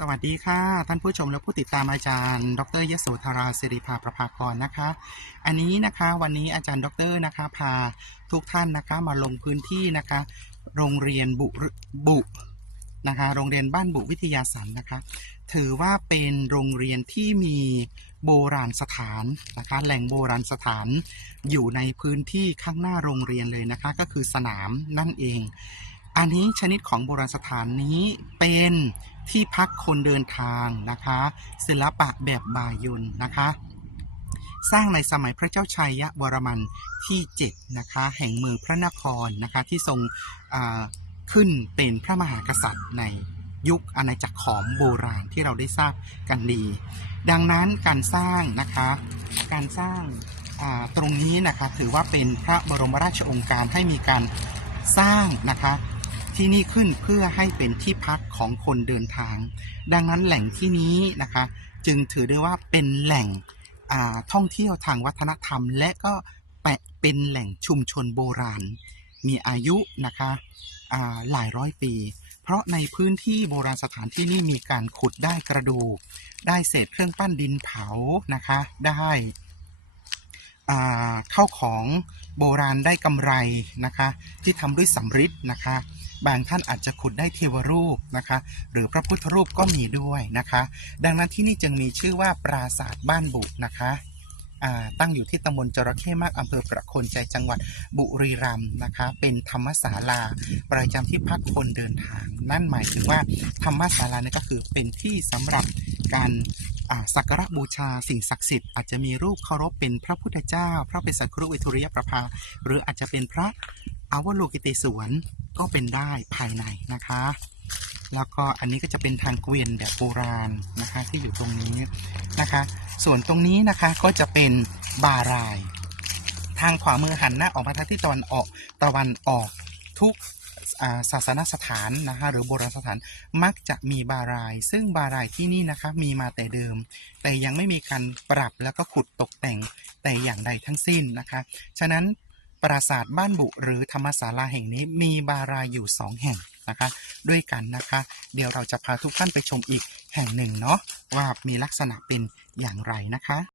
สวัสดีค่ะ ท่านผู้ชมและผู้ติดตามอาจารย์ ดรยโสธราสิริภาประภากรนะคะ อันนี้นะคะวันนี้อาจารย์ดรนะคะพาทุกท่านนะคะมาลงพื้นที่นะคะ โรงเรียนบุบุนะคะโรงเรียนบ้านบุวิทยาสันนะคะ ถือว่าเป็นโรงเรียนที่มีโบราณสถานนะคะแหล่งโบราณสถานอยู่ในพื้นที่ข้างหน้าโรงเรียนเลยนะคะ ก็คือสนามนั่นเอง อันนี้ชนิดของโบราณสถานนี้เป็น ที่พักคนเดินทางนะคะ ศิลปะแบบบายุนนะคะ สร้างในสมัยพระเจ้าชัยยะวรมันที่ 7 นะคะ แห่งเมืองพระนครนะคะที่ทรงขึ้นเป็นพระมหากษัตริย์ในยุคอาณาจักรขอมโบราณที่เราได้ทราบกันดี ดังนั้นการสร้างนะคะ การสร้างาตรงนี้นะคะถือว่าเป็นพระบรมราชองค์การให้มีการสร้างนะคะ ที่นี่ขึ้นเพื่อให้เป็นที่พักของคนเดินทาง ดังนั้นแหล่งที่นี้นะคะ จึงถือได้ว่าเป็นแหล่งท่องเที่ยวทางวัฒนธรรม และก็แปะเป็นแหล่งชุมชนโบราณ มีอายุนะคะาหลายร้อยปี เพราะในพื้นที่โบราณสถานที่นี่มีการขุดได้กระดูก ได้เศษเครื่องปั้นดินเผานะคะ ได้เข้าของโบราณได้กำไรนะคะ ที่ทำด้วยสำริดนะคะ บางท่านอาจจะขุดได้เทวรูปนะคะ หรือพระพุทธรูปก็มีด้วยนะคะ ดังนั้นที่นี่จึงมีชื่อว่าปราสาทบ้านบุนะคะตั้งอยู่ที่ตำบลจระเข้มากอำเภอประโคนใจจังหวัดบุรีรัมย์นะคะ เป็นธรรมศาลา ประจำที่พักคนเดินทาง นั่นหมายถึงว่าธรรมศาลาเนี่ยก็คือเป็นที่สำหรับการสักการะบูชาสิ่งศักดิ์สิทธิ์อาจจะมีรูปเคารพเป็นพระพุทธเจ้า พระเป็นสังครุวิทุริยประภา หรืออาจจะเป็นพระอาวโลกิเตศวร ก็เป็นได้ภายในนะคะ แล้วก็อันนี้ก็จะเป็นทางเกวียนแบบโบราณนะคะที่อยู่ตรงนี้นะคะ ส่วนตรงนี้นะคะก็จะเป็นบาราย ทางขวามือหันหน้าออกมาทางที่ตะวันออกตะวันออกทุกาศาสนสถานนะคะหรือโบราณสถานมักจะมีบาราย ซึ่งบารายที่นี่นะคะมีมาแต่เดิม แต่ยังไม่มีการปรับแล้วก็ขุดตกแต่งแต่อย่างใดทั้งสิ้นนะคะ ฉะนั้น ปราสาทบ้านบุหรือธรรมศาลาแห่งนี้มีบารายอยู่สองแห่งนะคะ ด้วยกันนะคะ เดี๋ยวเราจะพาทุกท่านไปชมอีกแห่งหนึ่งเนาะว่ามีลักษณะเป็นอย่างไรนะคะ